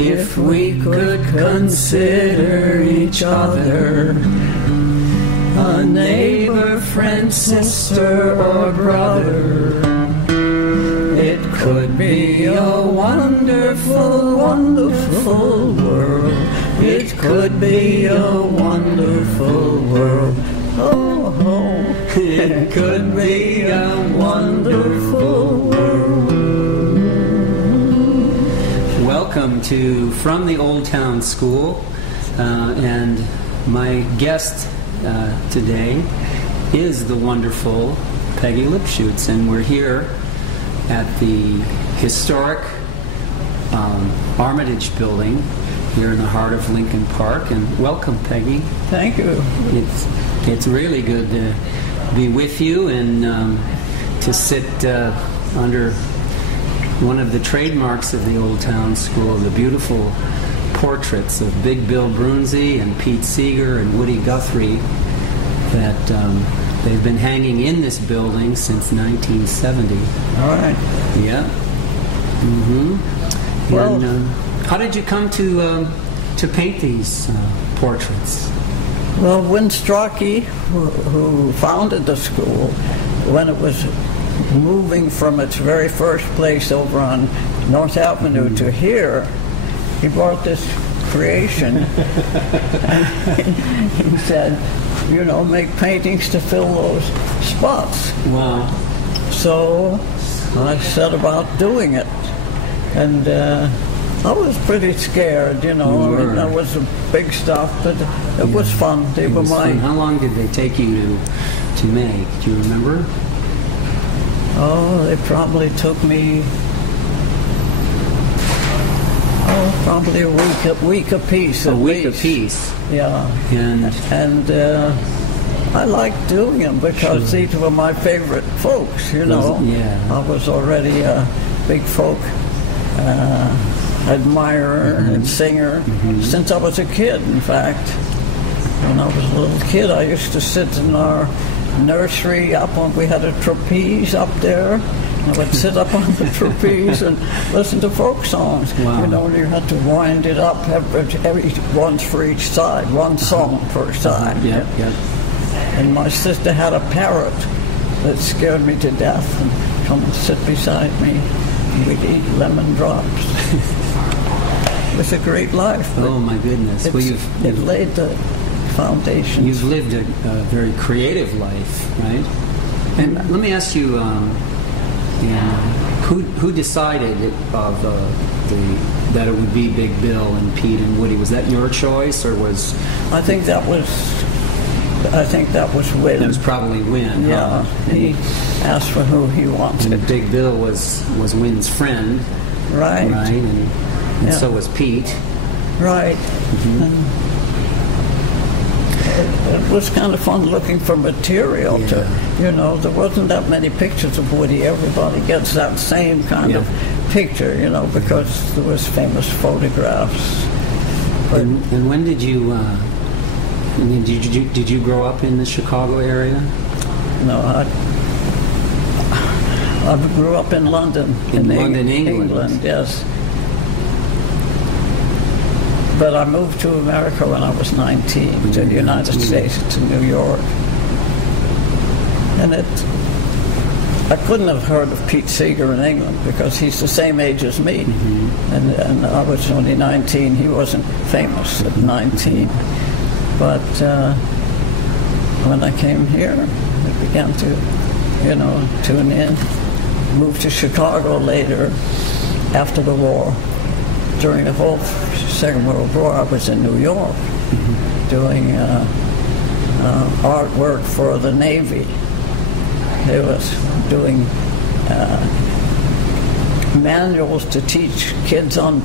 if we could consider each other a neighbor, friend, sister, or brother, it could be a wonderful, wonderful world. It could be a wonderful world. Oh, oh. It could be a wonderful world. Welcome to From the Old Town School, and my guest today is the wonderful Peggy Lipschutz, and we're here at the historic Armitage building here in the heart of Lincoln Park. And welcome, Peggy. Thank you. It's really good to be with you and to sit under one of the trademarks of the Old Town School, the beautiful portraits of Big Bill Broonzy and Pete Seeger and Woody Guthrie that they've been hanging in this building since 1970. All right. Yeah. Mm-hmm. Well, and, how did you come to paint these portraits? Well, Win Strachey, who founded the school, when it was moving from its very first place over on North Avenue to here, he brought this creation and he said, you know, make paintings to fill those spots. Wow. So I set about doing it. And I was pretty scared, you know. I mean, that was big stuff, but it was fun. They were mine. How long did they take you to make? Do you remember? Oh, they probably took me probably a week apiece. A week apiece. Yeah. And I liked doing them because these were my favorite folks, you know. Yeah. I was already a big folk admirer and singer since I was a kid. In fact, when I was a little kid, I used to sit in our nursery up on, we had a trapeze up there. I would sit up on the trapeze and listen to folk songs. Wow. You know, and you had to wind it up every once for each side, one song per side. Yeah. And my sister had a parrot that scared me to death and come and sit beside me. And we'd eat lemon drops. It was a great life. Oh my goodness! Well, it laid the foundation. You've lived a very creative life, right? And let me ask you, who decided that it would be Big Bill and Pete and Woody? Was that your choice, or was? I think that was Win. That was probably Win. Yeah, huh? he asked for who he wanted. And Big Bill was Win's friend, right? And so was Pete. Right. Mm-hmm. It was kind of fun looking for material to, you know, there wasn't that many pictures of Woody. Everybody gets that same kind of picture, you know, because there was famous photographs. But and when did you, did you grow up in the Chicago area? No, I grew up in London. In London, England. Yes. But I moved to America when I was 19, to the United States, to New York. And I couldn't have heard of Pete Seeger in England because he's the same age as me. And I was only 19. He wasn't famous at 19. But when I came here, I began to, you know, tune in. Moved to Chicago later after the war. During the whole Second World War, I was in New York doing artwork for the Navy. They was doing manuals to teach kids, on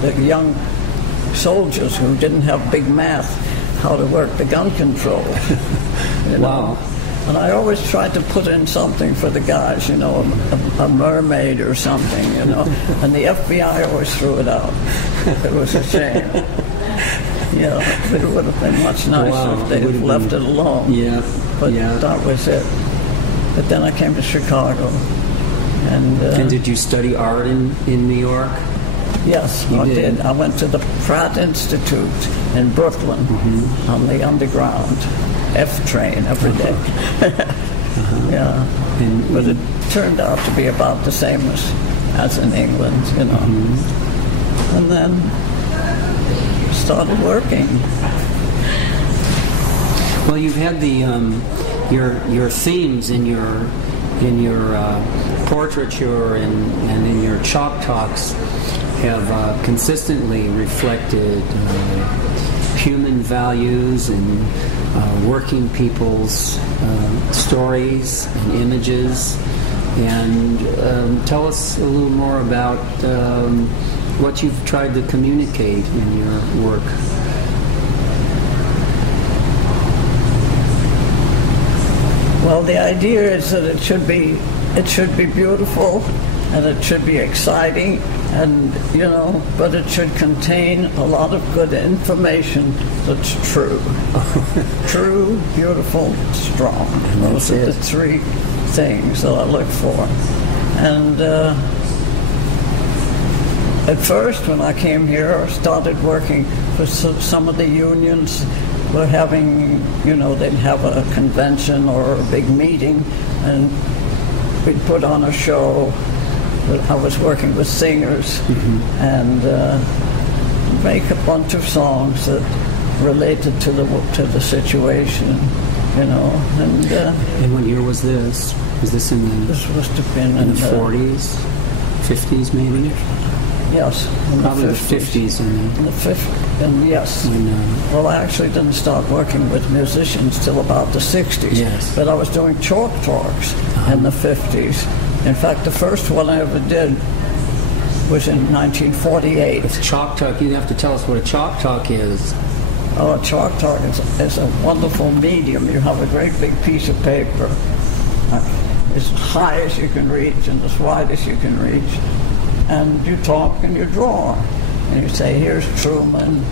the young soldiers who didn't have big math, how to work the gun control. You know? Wow. And I always tried to put in something for the guys, you know, a mermaid or something, you know. And the FBI always threw it out. It was a shame. Yeah, it would have been much nicer if they'd have left it alone. Yeah. But that was it. But then I came to Chicago. And did you study art in New York? Yes, I did. I went to the Pratt Institute in Brooklyn on the underground F train every day. Yeah, but it turned out to be about the same as in England, you know. And then started working. Well, you've had the your themes in your portraiture and in your chalk talks have consistently reflected human values and working people's stories and images. And tell us a little more about what you've tried to communicate in your work. Well, the idea is that it should be beautiful, and it should be exciting, and but it should contain a lot of good information that's true. True, beautiful, strong. Those are the three things that I look for. And at first, when I came here, I started working for some of the unions. Were having, they'd have a convention or a big meeting, and we'd put on a show. I was working with singers and make a bunch of songs that related to the situation, And what year was this? Was this in the? This must have been in the 40s, 50s, maybe. Yes, probably the 50s. In the 50s, and yes. Well, I actually didn't start working with musicians till about the 60s. Yes. But I was doing chalk talks in the 50s. In fact, the first one I ever did was in 1948. It's chalk talk. You have to tell us what a chalk talk is. Oh, a chalk talk is a wonderful medium. You have a great big piece of paper, as high as you can reach and as wide as you can reach. And you talk and you draw. And you say, here's Truman.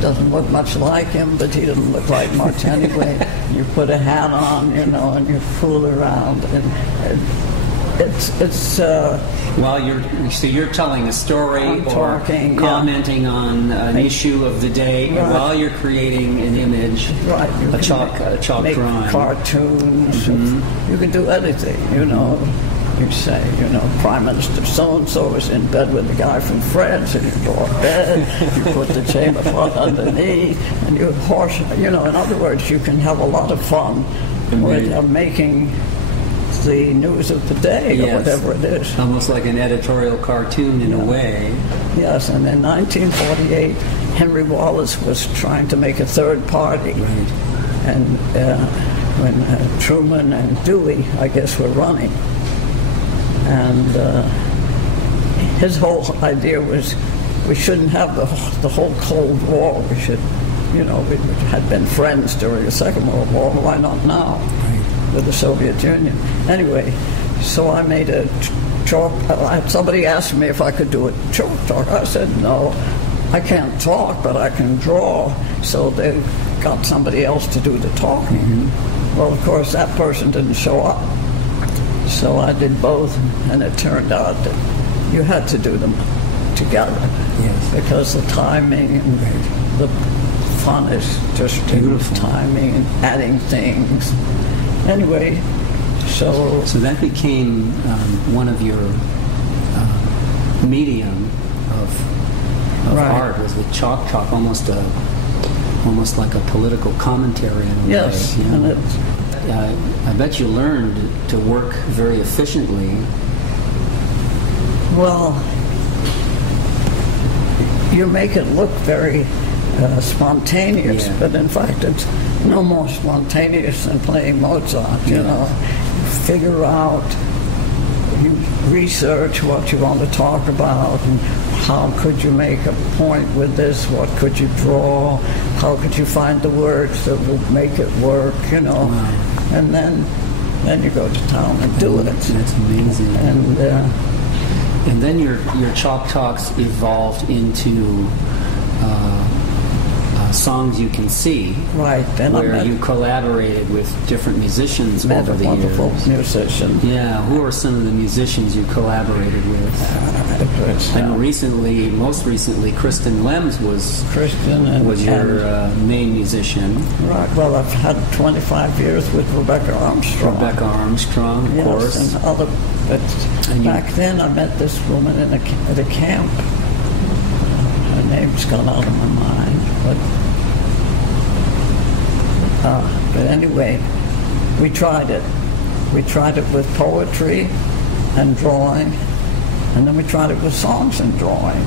Doesn't look much like him, but he doesn't look like much anyway. You put a hat on, and you fool around. And it's while you're telling a story or talking, commenting on an issue of the day, right. While you're creating an image, right? A chalk drawing, cartoons. You can do anything, You say, Prime Minister so-and-so is in bed with the guy from France, and you draw a bed, you put the tablecloth underneath, and you horse, in other words, you can have a lot of fun with making the news of the day, or whatever it is. Almost like an editorial cartoon in a way. Yes, and in 1948, Henry Wallace was trying to make a third party. Right. And when Truman and Dewey, I guess, were running. And his whole idea was we shouldn't have the whole Cold War. We should, we had been friends during the Second World War. Why not now with the Soviet Union? Anyway, so I made a chalk. Somebody asked me if I could do a chalk talk. I said, no, I can't talk, but I can draw. So they got somebody else to do the talking. Well, of course, that person didn't show up. So I did both, and it turned out that you had to do them together. Yes. Because the timing and the fun is just beautiful timing and adding things. Anyway, so that became one of your medium of art, was the chalk talk, almost like a political commentary in a way. And I bet you learned to work very efficiently. Well, you make it look very spontaneous, but in fact it's no more spontaneous than playing Mozart. You figure out, you research what you want to talk about, and how could you make a point with this, what could you draw, how could you find the words that would make it work, and then you go to town and do it. That's amazing. And then your chalk talks evolved into Songs You Can See, Right. And where you collaborated with different musicians over the wonderful years. musician. Yeah, who are some of the musicians you collaborated with? And most recently, Kristen Lems was your main musician. Right. Well, I've had 25 years with Rebecca Armstrong. Of course. And other. But back then, I met this woman at a camp. Her name's gone out of my mind, but anyway, we tried it. We tried it with poetry and drawing, and then we tried it with songs and drawing,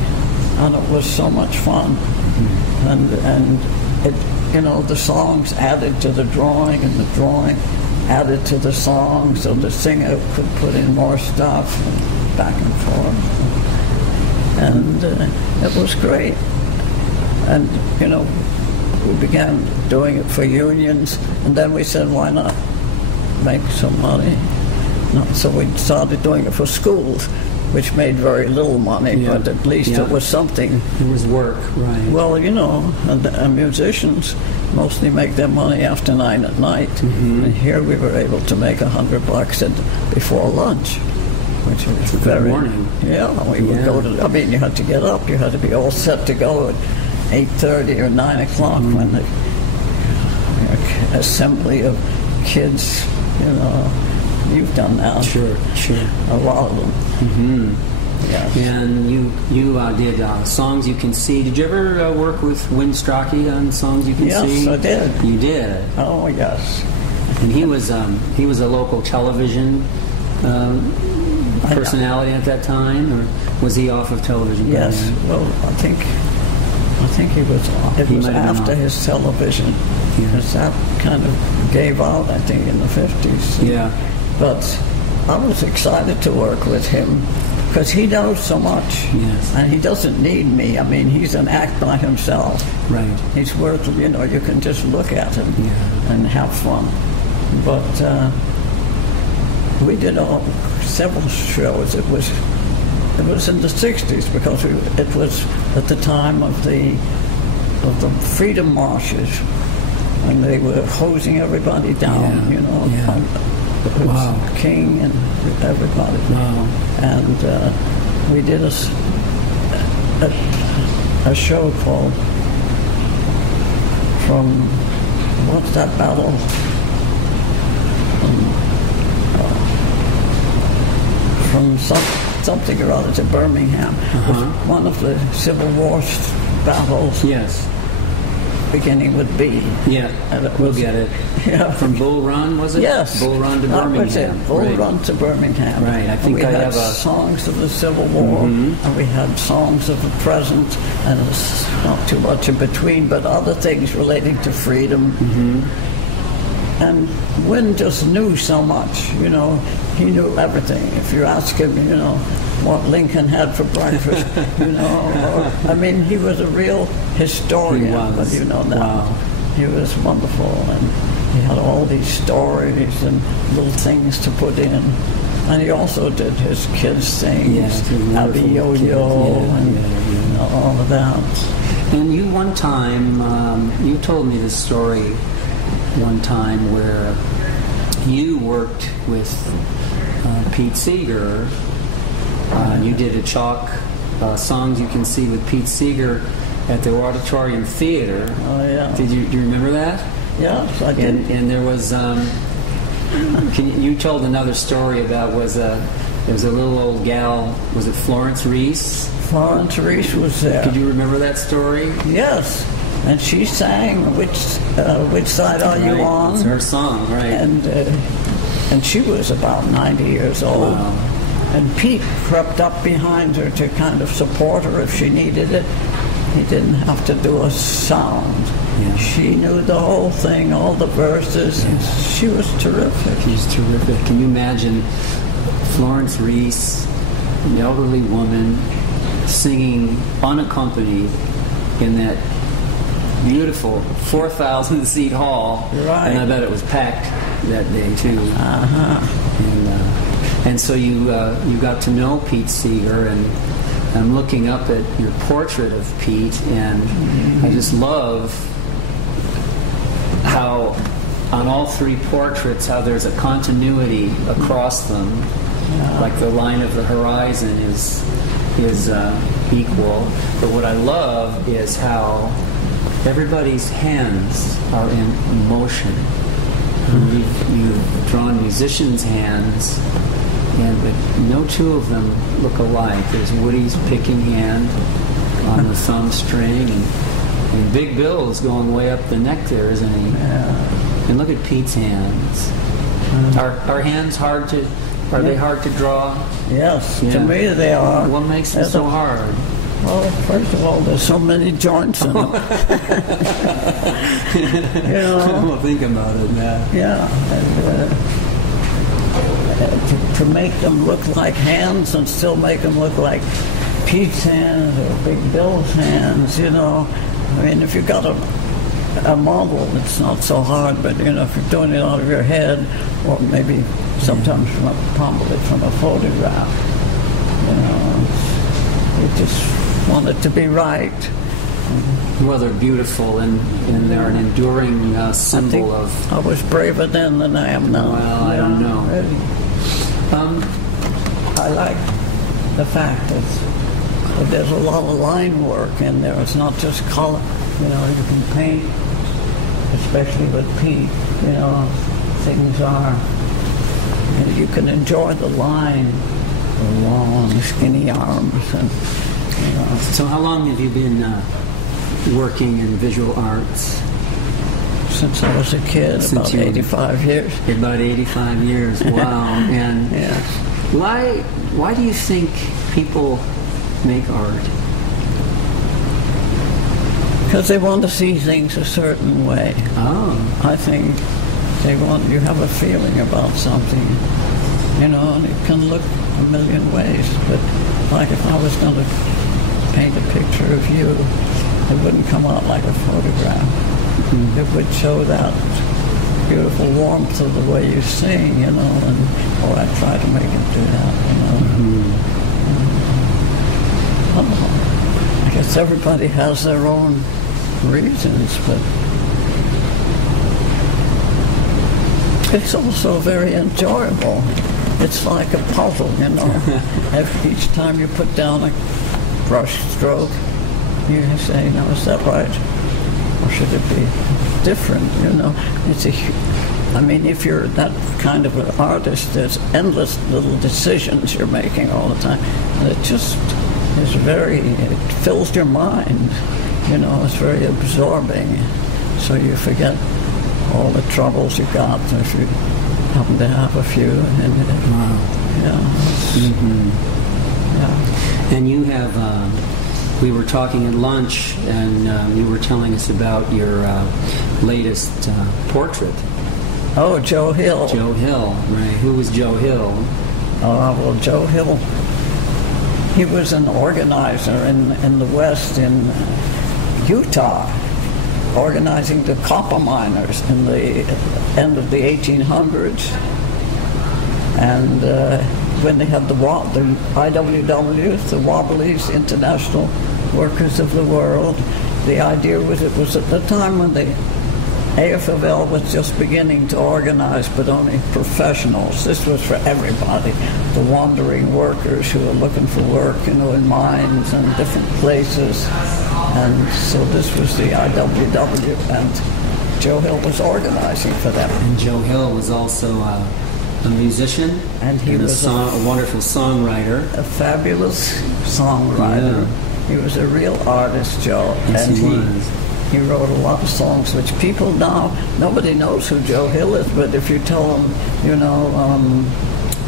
and it was so much fun. And it, the songs added to the drawing, and the drawing added to the song, so the singer could put in more stuff, and back and forth. And it was great. And, we began doing it for unions, and then we said, why not make some money? So we started doing it for schools, which made very little money, but at least it was something. It was work, right. Well, and musicians mostly make their money after 9 at night. Mm-hmm. And here we were able to make $100 before lunch, which was very morning. Yeah, we would go to. You had to get up. You had to be all set to go at 8:30 or 9 o'clock when the assembly of kids. You've done that. Sure. A lot of them. Mm-hmm. Yes. And you did Songs You Can See. Did you ever work with Win Strachey on Songs You Can See? Yes, I did. You did? Oh, yes. And he was a local television personality at that time, or was he off of television? Yes. Well, I think he was. It was after his television. Because that kind of gave out, I think, in the 50s. Yeah. But I was excited to work with him because he knows so much. Yes. And he doesn't need me. He's an act by himself. Right. He's worth, you can just look at him and have fun. But we did several shows. It was in the 60s because it was at the time of the freedom marches, and they were hosing everybody down. Wow. King and everybody. Wow. And we did a show called what's that battle? From something or other to Birmingham. It was one of the Civil War battles. Yes. Beginning with B. Yeah, we'll get it. Yeah. From Bull Run, was it? Yes. Bull Run to Birmingham. That was it. Bull Run to Birmingham. Right. I think we had songs of the Civil War, and we had songs of the present, and it's not too much in between, but other things relating to freedom. Mm-hmm. And Wynn just knew so much, He knew everything. If you ask him, what Lincoln had for breakfast, he was a real historian. He was. But now. Wow. He was wonderful, and he had all these stories and little things to put in. And he also did his kids' things, Abby Yo-Yo, and all of that. And you one time, you told me this story one time where you worked with Pete Seeger. You did a chalk Songs You Can See with Pete Seeger at the Auditorium Theater. Oh, yeah. Do you remember that? Yes, I did. And there was, you told another story about there was a little old gal, was it Florence Reese? Florence Reese was there. Could you remember that story? Yes. And she sang Which Side Are You On? It's her song, right. And she was about 90 years old. Wow. And Pete crept up behind her to kind of support her if she needed it. He didn't have to do a sound. Yeah. She knew the whole thing, all the verses, and she was terrific. She was terrific. Can you imagine Florence Reese, an elderly woman, singing unaccompanied in that beautiful 4,000-seat hall? Right. And I bet it was packed that day, too. Uh-huh. And so you got to know Pete Seeger, and I'm looking up at your portrait of Pete, and I just love how on all three portraits, how there's a continuity across them, like the line of the horizon is equal. But what I love is how everybody's hands are in motion. You've drawn musicians' hands, but no two of them look alike. There's Woody's picking hand on the thumb string, and Big Bill's going way up the neck there, isn't he? Yeah. And look at Pete's hands. Are hands hard to? Are they hard to draw? Yes, to me they are. What makes them so hard? Well, first of all, there's so many joints in them. Well, think about it now. Yeah. And, to make them look like hands and still make them look like Pete's hands or Big Bill's hands, I mean, if you've got a model, it's not so hard, but, if you're doing it out of your head, or maybe sometimes probably from a photograph, you just want it to be right. Well, they're beautiful, and they're an enduring symbol of... I was braver then than I am now. Well, I don't know. Really. I like the fact that there's a lot of line work in there. It's not just color. You can paint, especially with Pete, things are... you can enjoy the line, the long, skinny arms. And, So how long have you been working in visual arts? Since I was a kid, about 85 years. About 85 years, wow. And why do you think people make art? Because they want to see things a certain way. Oh. I think you have a feeling about something, and it can look a million ways. But like if I was going to paint a picture of you, it wouldn't come out like a photograph. Mm-hmm. It would show that beautiful warmth of the way you sing, or I try to make it do that, Mm-hmm. I guess everybody has their own reasons, but it's also very enjoyable. It's like a puzzle, Each time you put down a brush stroke, you say, "Now, is that right? Or should it be different?" If you're that kind of an artist, there's endless little decisions you're making all the time. And it just is it fills your mind. It's very absorbing. So you forget all the troubles you got if you happen to have a few. And And you have, we were talking at lunch, and you were telling us about your latest portrait. Oh, Joe Hill. Joe Hill, right. Who was Joe Hill? Well, Joe Hill, he was an organizer in the West, in Utah, organizing the copper miners in the end of the 1800s. And when they had the IWW, the Wobblies, International Workers of the World, the idea was it was at the time when the AFL was just beginning to organize, but only professionals. This was for everybody, the wandering workers who were looking for work, in mines and different places. And so this was the IWW, and Joe Hill was organizing for them. And Joe Hill was also a musician, and he was a wonderful songwriter. A fabulous songwriter. Yeah. He was a real artist, Joe. Yes, and he was. He wrote a lot of songs which people now, nobody knows who Joe Hill is, but if you tell them,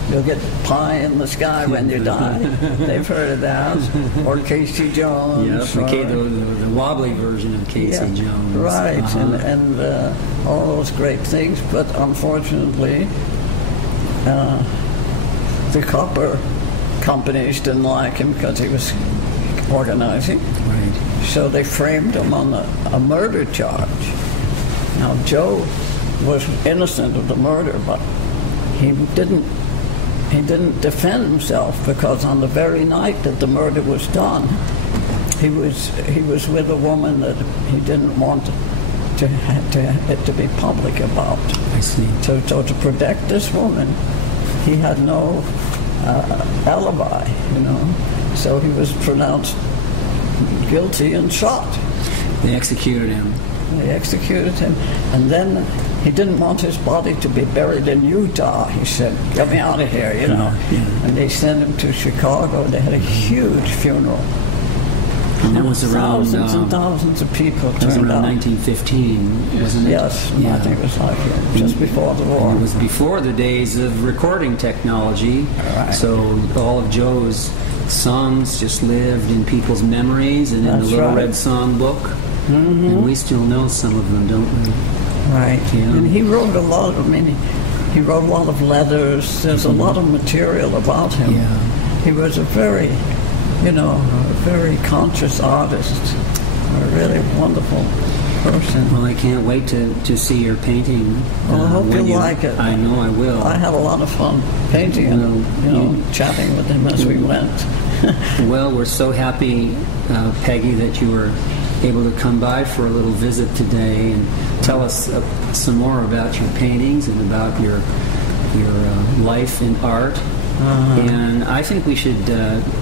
you'll get pie in the sky when you die. They've heard of that. Or Casey Jones. Yeah, the wobbly version of Casey Jones. Right, and all those great things, but unfortunately, the copper companies didn't like him because he was organizing. Right. So they framed him on a murder charge. Now, Joe was innocent of the murder, but he didn't defend himself, because on the very night that the murder was done, he was with a woman that he didn't want to be public about. I see. So to protect this woman, he had no alibi, you know. So he was pronounced guilty and shot. They executed him. They executed him, and then he didn't want his body to be buried in Utah. He said, "Get me out of here," you know. Yeah. And they sent him to Chicago. They had a huge funeral. And that was around thousands and thousands of people It was turned around out. 1915, wasn't it? Yes, I think it was like just before the war. And it was before the days of recording technology. Right. So all of Joe's songs just lived in people's memories and in the That's Little right. Red Songbook. And we still know some of them, don't we? Right. Yeah. And he wrote a lot. He wrote a lot of letters. There's a lot of material about him. Yeah. He was a very, a very conscious artist. A really wonderful person. Well, I can't wait to see your painting. Well, I hope when you like it. I know I will. I had a lot of fun painting and chatting with him as we went. Well, we're so happy, Peggy, that you were able to come by for a little visit today and tell us some more about your paintings and about your life in art. And I think we should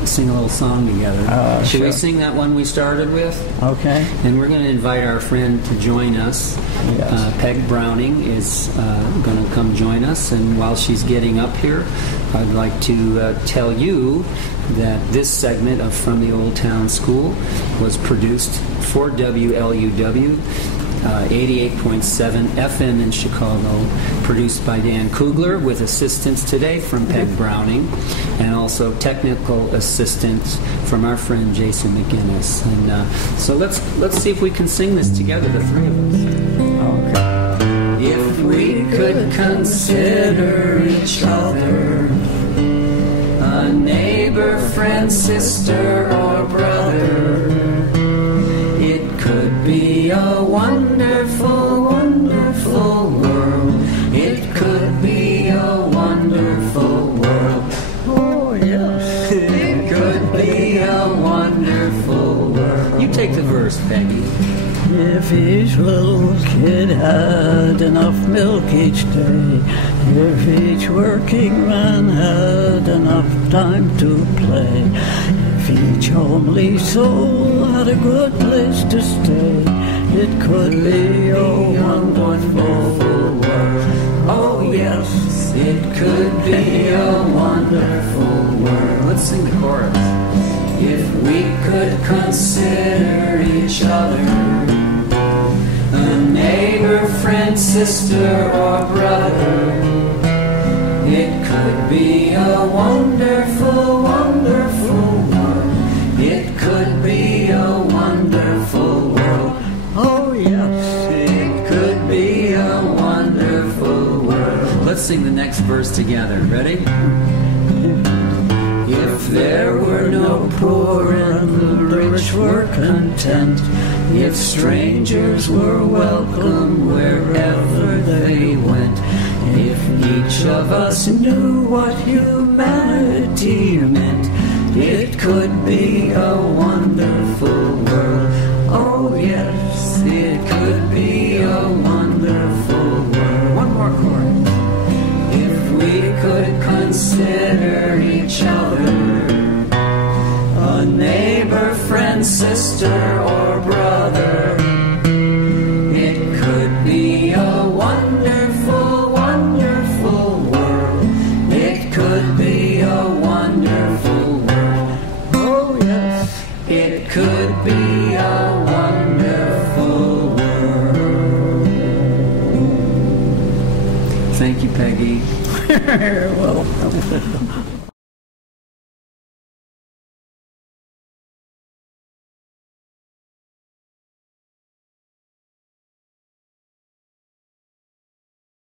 sing a little song together. Should we sing that one we started with? Okay. And we're going to invite our friend to join us. Yes. Peg Browning is going to come join us. And while she's getting up here, I'd like to tell you that this segment of From the Old Town School was produced for WLUW. 88.7 FM in Chicago, produced by Dan Kugler with assistance today from Peg Browning and also technical assistance from our friend Jason McGinnis. And so let's see if we can sing this together, the three of us. Okay. If we could consider each other a neighbor, friend, sister, or brother, it could be a wonderful, wonderful world. It could be a wonderful world. Oh, yes. It could be a wonderful world. You take the verse, Peggy. If each little kid had enough milk each day, if each working man had enough time to play, if each homely soul had a good place to stay, it could be a wonderful world. Oh yes, it could be a wonderful world. Let's sing the chorus. If we could consider each other a neighbor, friend, sister, or brother, it could be a wonderful, wonderful world. It could be a wonderful world. Oh, yes. It could be a wonderful world. Let's sing the next verse together. Ready? If there were no poor and the rich were content, if strangers were welcome wherever they went, if each of us knew what humanity meant, it could be a wonderful world. Oh yes, it could be a wonderful world. One more chorus. If we could consider each other a neighbor, friend, sister, or brother, it could be a wonderful, wonderful world. It could be a wonderful world. Oh, yes. It could be a wonderful world. Thank you, Peggy. Well.